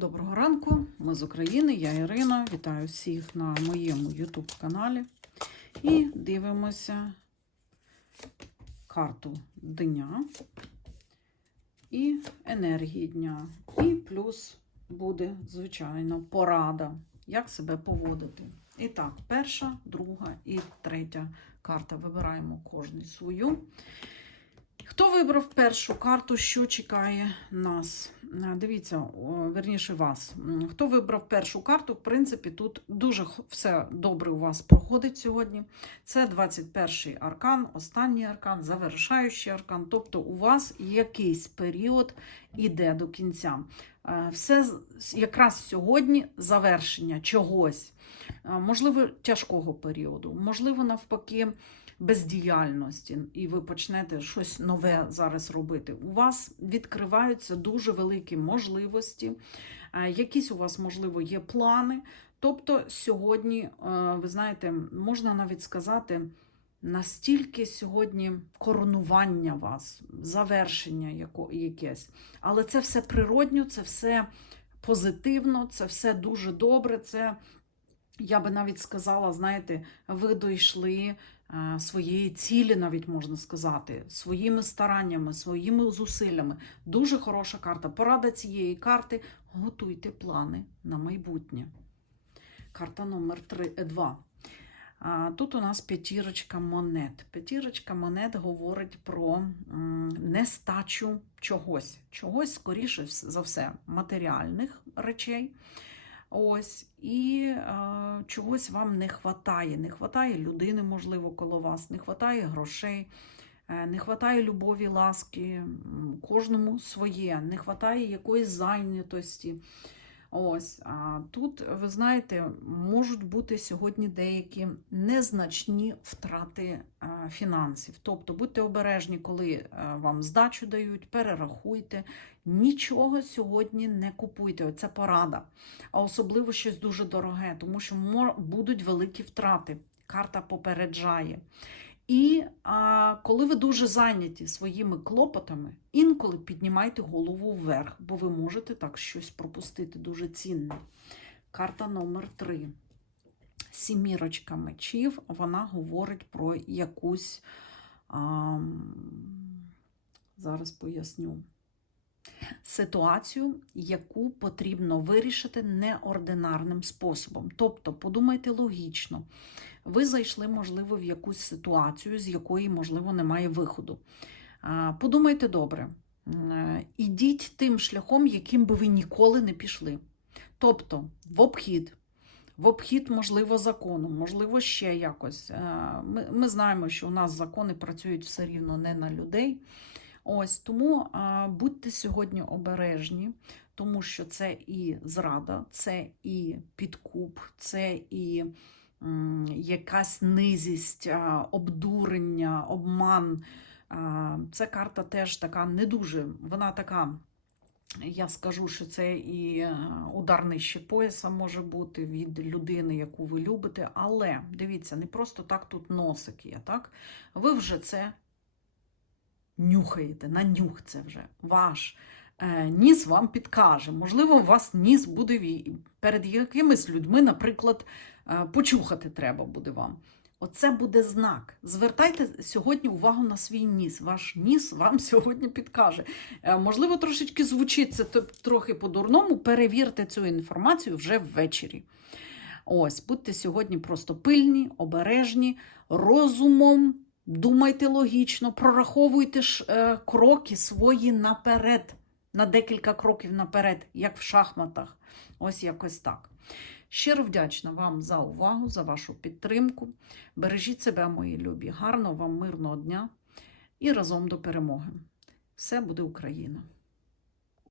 Доброго ранку, ми з України, я Ірина. Вітаю всіх на моєму YouTube каналі. І дивимося карту дня і енергії дня. І плюс буде, звичайно, порада, як себе поводити. І так, перша, друга і третя карта. Вибираємо кожний свою. Хто вибрав першу карту, що чекає нас? Дивіться, верніше вас. Хто вибрав першу карту, в принципі, тут дуже все добре у вас проходить сьогодні. Це 21-й аркан, останній аркан, завершаючий аркан. Тобто у вас якийсь період іде до кінця. Е, Все якраз сьогодні завершення чогось. Можливо, тяжкого періоду, можливо, навпаки бездіяльності, і ви почнете щось нове зараз робити. У вас відкриваються дуже великі можливості, якісь у вас, можливо, є плани. Тобто, сьогодні, ви знаєте, можна навіть сказати, настільки сьогодні коронування вас, завершення якесь. Але це все природньо, це все позитивно, це все дуже добре. Це, я би навіть сказала, знаєте, ви дійшли е, своєї цілі, навіть можна сказати, своїми стараннями, своїми зусиллями. Дуже хороша карта. Порада цієї карти готуйте плани на майбутнє. Карта номер 2. Тут у нас п'ятірочка монет. П'ятірочка монет говорить про нестачу чогось. Чогось, скоріше за все, матеріальних речей. Ось, і е, чогось вам не хватає. Не хватає людини, можливо, коло вас, не хватає грошей, е, не хватає любові, ласки, кожному своє, не хватає якоїсь зайнятості. Ось, а тут, ви знаєте, можуть бути сьогодні деякі незначні втрати е, фінансів. Тобто будьте обережні, коли е, вам здачу дають, перерахуйте. Нічого сьогодні не купуйте. Оце порада. А особливо щось дуже дороге, тому що будуть великі втрати. Карта попереджає. І а, коли ви дуже зайняті своїми клопотами, інколи піднімайте голову вверх, бо ви можете так щось пропустити дуже цінне. Карта номер 3. Сімірочка мечів, вона говорить про якусь. А, зараз поясню. Ситуацію, яку потрібно вирішити неординарним способом. Тобто, подумайте логічно, ви зайшли, можливо, в якусь ситуацію, з якої, можливо, немає виходу. Подумайте добре, е, ідіть тим шляхом, яким би ви ніколи не пішли. Тобто, в обхід. В обхід, можливо, закону, можливо, ще якось. Е, Ми, ми знаємо, що у нас закони працюють все рівно не на людей. Ось тому а, будьте сьогодні обережні, тому що це і зрада, це і підкуп, це і м, якась низість, а, обдурення, обман. А, Це карта теж така не дуже, вона така. Я скажу, що це і е, удар нижче пояса може бути від людини, яку ви любите. Але дивіться, не просто так тут носик є, так? Ви вже це нюхаєте, на нюх це вже ваш. Е, Ніс вам підкаже. Можливо, у вас ніс буде перед якимись людьми, наприклад, е, почухати треба буде вам. Оце буде знак. Звертайте сьогодні увагу на свій ніс. Ваш ніс вам сьогодні підкаже. Е, Можливо, трошечки звучить це трохи по-дурному. Перевірте цю інформацію вже ввечері. Ось, будьте сьогодні просто пильні, обережні, розумом, думайте логічно, прораховуйте ж, е, кроки свої наперед, на декілька кроків наперед, як в шахматах. Ось якось так. Щиро вдячна вам за увагу, за вашу підтримку. Бережіть себе, мої любі. Гарного вам мирного дня і разом до перемоги. Все буде Україна!